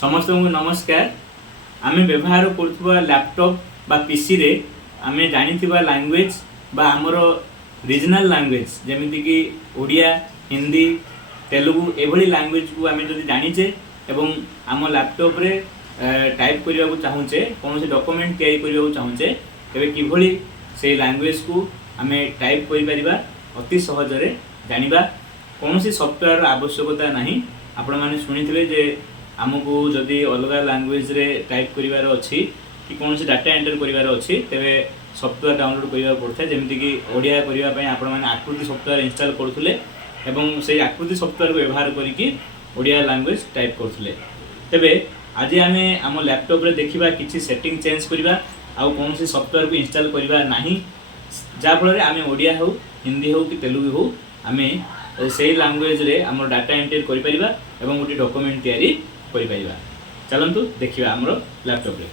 समस्त को नमस्कार। आमे व्यवहार करथुवा लैपटॉप बा पीसी रे आमे जानिथिबा लैंग्वेज बा हमर रीजनल लैंग्वेज जेमिति कि ओडिया, हिंदी, तेलुगु एभली लैंग्वेज को आमे जदि जानिचे एवं आम लैपटॉप रे टाइप करबा को चाहूचे कोनोसी डॉक्यूमेंट तैयारी करबा को चाहूचे तबे किभली से लैंग्वेज को आमे टाइप करि परिबा अति सहज रे जानिबा कोनोसी सॉफ्टवेयर आवश्यकता नाही। आपण माने सुनिथिबे जे आमको जदि अलग लैंग्वेज रे टाइप करिवार अछि कि कोनोसी डाटा एंटर करिवार अछि तबे सॉफ्टवेयर डाउनलोड करिवा पड़थे जेमिति कि ओडिया करिवा पय आपण माने आकृति सॉफ्टवेयर इंस्टॉल करथुले एवं से आकृति सॉफ्टवेयर को व्यवहार करिकि ओडिया लैंग्वेज टाइप करथुले। तबे आज आमे आम लैपटॉप रे देखिबा किछि सेटिंग चेंज करिबा आउ कोनोसी सॉफ्टवेयर को इंस्टॉल करिवा नाही जा फल रे आमे ओडिया हो हिंदी हो कि तेलुगु हो आमे से लैंग्वेज रे हमर डाटा एंटर करि परिबा एवं गोटे डॉक्यूमेंट तैयारी करि परिबा। चलंतु देखिबा हमरो लैपटॉप रे।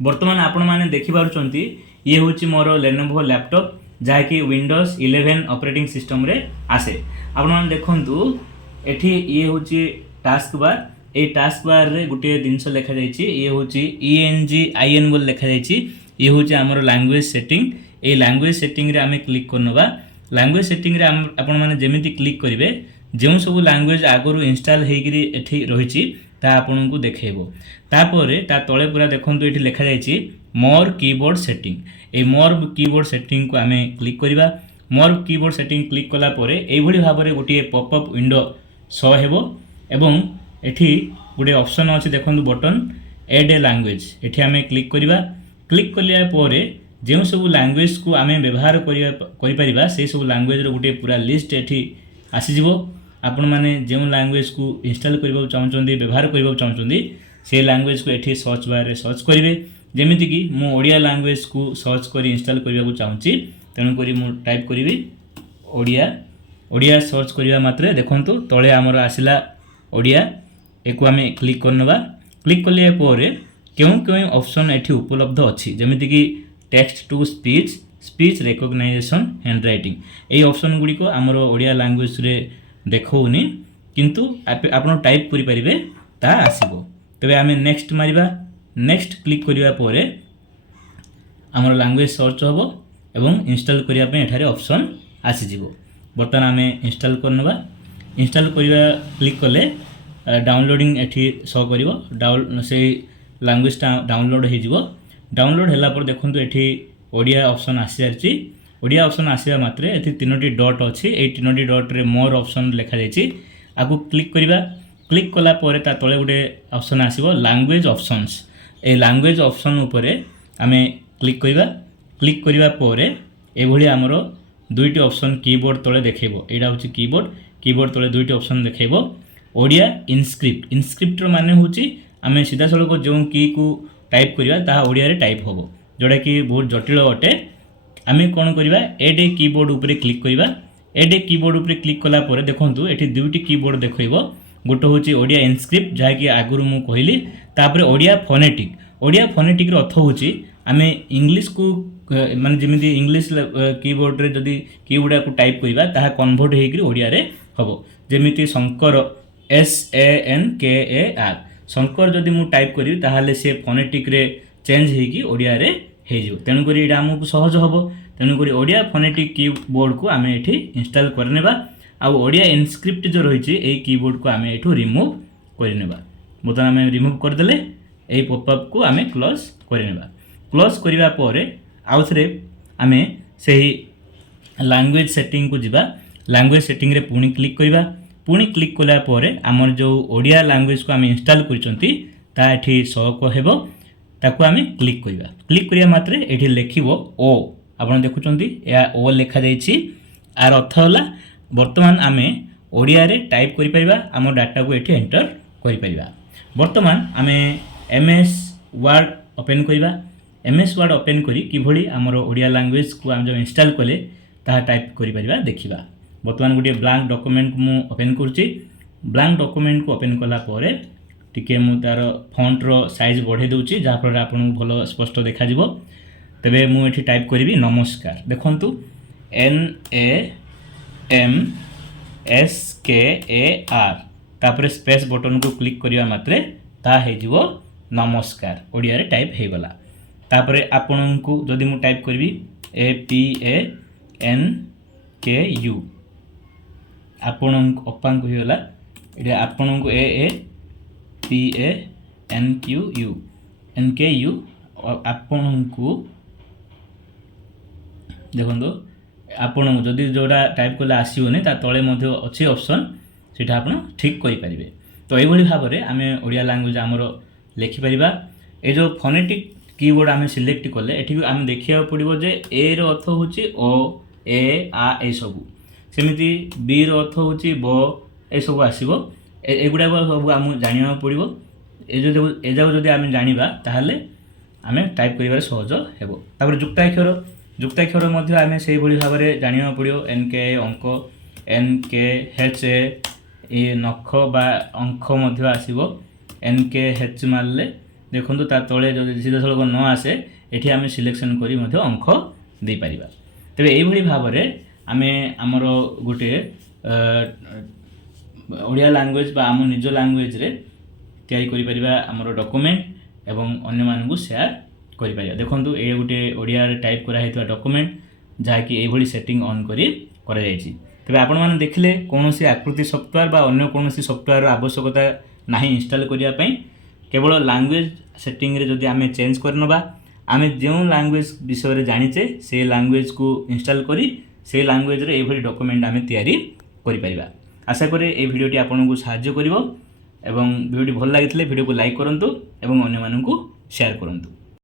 वर्तमान आपण माने देखि पारुचंती ये होची मोर Lenovo लैपटॉप जहा कि Windows 11 ऑपरेटिंग सिस्टम रे आसे। आपण माने देखंतु एठी ये होची टास्क बार ए टास्क बार रे गुटे दिनस लेखा जायछि ये होची ENGIN बोल लेखा जायछि ये होची हमर language setting. A language setting रे आमे क्लिक करनबा लैंग्वेज सेटिंग रे आपण माने जेमिति क्लिक करिवे जेउ सब लैंग्वेज आगरु इंस्टॉल हेगिरी एठी रहिछि ता आपन को देखेबो। तापरे ता तळे पूरा देखंतु एठी लेखा जायछि मोर कीबोर्ड सेटिंग। ए मोर कीबोर्ड सेटिंग को आमे क्लिक करिबा। मोर कीबोर्ड सेटिंग क्लिक कला परे एई भली भाबरे गोटे पॉपअप विंडो शो हेबो एवं एठी गोटे ऑप्शन अछि देखंतु बटन ऐड ए लैंग्वेज एठी आमे क्लिक करिबा। क्लिक कलिया परे जेउ सब लैंग्वेज को आमे व्यवहार करि परिबा से सब लैंग्वेज रो गोटे पूरा लिस्ट एठी आसी जिवो। आपण माने जेउ लैंग्वेज को इंस्टॉल करबा चाहउचंदी व्यवहार करबा चाहउचंदी से लैंग्वेज को एठी सर्च बार रे सर्च करिवे। जेमिति कि मो ओडिया लैंग्वेज को सर्च करी इंस्टॉल करबा को चाहउची तेनु करी मो टाइप करिवि ओडिया। ओडिया सर्च करिवा मात्रे देखंतु तळे हमर आसिला ओडिया एको आमे क्लिक करनबा। क्लिक कलिया परे केउ ऑप्शन एठी उपलब्ध अछि जेमिति कि text to speech, speech recognisation, handwriting ए ऑप्शन गुडी को हमर ओडिया लैंग्वेज रे देखौनी किंतु आपण टाइप करि परिबे ता आसीबो। तबे आमे नेक्स्ट मारिबा। नेक्स्ट क्लिक करिवा परे हमर लैंग्वेज सर्च होबो एवं इंस्टॉल करिया पे एठारे ऑप्शन आसी जिवो। बर्तन आमे इंस्टॉल करनबा। इंस्टॉल करिवा क्लिक कले डाउनलोडिंग एठी शो करिवो। डाउन से लैंग्वेज ता डाउनलोड हे जिवो। डाउनलोड होला पर देखंतु एठी ओडिया ऑप्शन आसी जारची। ओडिया ऑप्शन आसीबा मात्रे एठी तीनोटी डॉट अछि ए तीनोटी डॉट रे मोर ऑप्शन लेखा जायछि आगु क्लिक करिबा। क्लिक कला परे ता तळे गुटे ऑप्शन आसीबो लैंग्वेज ऑप्शंस। ए लैंग्वेज ऑप्शन ऊपरे आमे क्लिक करिबा। क्लिक करिबा परे एभली हमरो दुईटी ऑप्शन कीबोर्ड तळे देखेबो। एडा होछि कीबोर्ड। कीबोर्ड तळे दुईटी ऑप्शन देखेबो ओडिया इनस्क्रिप्ट। इनस्क्रिप्ट रो माने होछि आमे सीधा सळको जो की को टाइप करिबा ता ओडिया रे टाइप होबो जोडा कि बहुत जटिल अटे। आमे कोन करिबा एड ए कीबोर्ड ऊपरे क्लिक करिबा। एड ए कीबोर्ड ऊपरे क्लिक कला परे देखंतु एठी दुईटी कीबोर्ड देखैबो। गोटे होछि ओडिया इनस्क्रिप्ट जहा कि आगुरु मु कहिली तापरे ओडिया फोनेटिक। ओडिया फोनेटिक रो अर्थ होछि आमे इंग्लिश को माने जेमिति इंग्लिश कीबोर्ड रे जदी कीबोर्ड को टाइप करिबा ताहा कन्वर्ट हेकि ओडिया रे हबो। जेमिति शंकर SANKAR शंकर जदी मु टाइप करिबि ताहाले से फोनेटिक रे चेंज हेकि ओडिया रे हे जिवो। तेनु करी एडा हमकु सहज हबो। तेनु करी ओडिया फोनेटिक कीबोर्ड को आमे एठी इंस्टॉल करनेबा। आ ओडिया इनस्क्रिप्ट जो रहिछि ए कीबोर्ड को आमे एठू रिमूव करनेबा। बोतन आमे रिमूव कर देले ए पॉपअप को आमे क्लोज करनेबा। क्लोज करिवा परे आउथरे आमे सेही लैंग्वेज सेटिंग को जिबा। लैंग्वेज सेटिंग रे पुनी क्लिक करिबा। पुनी क्लिक कला परे हमर जो ओडिया लैंग्वेज को आमे इंस्टॉल करिसंती ता एठी शो को हेबो। ताको आमे क्लिक करिबा। क्लिक करिया मात्रे एठी लेखिबो ओ। आपण देखुचंती या ओ लेखा जायछि। आर अर्थ होला वर्तमान आमे ओडिया रे टाइप करि परिबा। हमर डाटा को एठी एंटर करि परिबा। वर्तमान आमे MS वर्ड ओपन करिबा। MS वर्ड ओपन करी किभली हमर ओडिया लैंग्वेज को हम जो इंस्टॉल कले ता टाइप करि परिबा देखिबा। वर्तमान गुटे ब्लैंक डॉक्यूमेंट मु ओपन करछि। ब्लैंक डॉक्यूमेंट को ओपन कला परे टिके मु तार फॉन्ट रो साइज बढ़े दउछि जा फल आपन भलो स्पष्ट देखा जिवो। तबे मु एठी टाइप करिवि नमस्कार। देखंतु NAMSKAR तापर स्पेस बटन को क्लिक करने मात्रे ता हो नमस्कार ओडिया रे टाइप हो गला। तापर आपण को जदि मु टाइप करी APANKU आपण अप्पा को होगा ये आपण को APANKU आपण को देखो आपण जदि जोड़ा टाइप कले आसोनी तले अच्छी ऑप्शन सीटा आप ठीक करें। तो ये भाव में आम ओडिया लैंग्वेज आमर लिखिपर ये जो फोनेटिक कीबोर्ड आम सिलेक्ट कले ये आम देखा पड़ो जे ए अर्थ हूँ ओ ए आ ए सबू सेमती बी अर्थ हूँ ब ए सब आसो एगुड़ा सब आम जाना पड़ो ए जाक जब आम जाना ताहले आम टाइप कर सहज हो। जुक्ताक्षर आम से भाव में जाना पड़ो NK अंक NKH ये नख बा अंक आसो NKH मारे देखो तले जो सीधा सड़क न आसे ये आम सिलेक्शन करी अंक दे पार। तेरे यही भाव में आम आमर गोटे ओडिया लैंग्वेज बा आम निज लैंग्वेज रे तैयारी करि परिबा आमर डॉक्यूमेंट एवं अन्य मानकु शेयर करि परिबा। देखंतु ए गोटे ओडिया रे टाइप करा हेतु डॉक्यूमेंट जहाँकि एभली सेटिंग ऑन करी करा जायछि। तबे आपण माने देखले कोनोसी आकृति सॉफ्टवेयर बा अन्य कोनोसी सॉफ्टवेयर आवश्यकता नाही इंस्टॉल करिया पई केवल लैंग्वेज सेटिंग रे जदि आमे चेंज करनबा आमे जो लैंग्वेज विषय रे जानिचे से लैंग्वेज को इंस्टॉल करी से लैंग्वेज रे एभली डॉक्यूमेंट आमे तैयारी करि परिबा। आशा करे ए भिडियोटी आपनको सहाय्य करिवो एवं भिडियोटी भल लागिथिले भिडियो को लाइक करंतु एवं अन्य मानकु शेयर करंतु।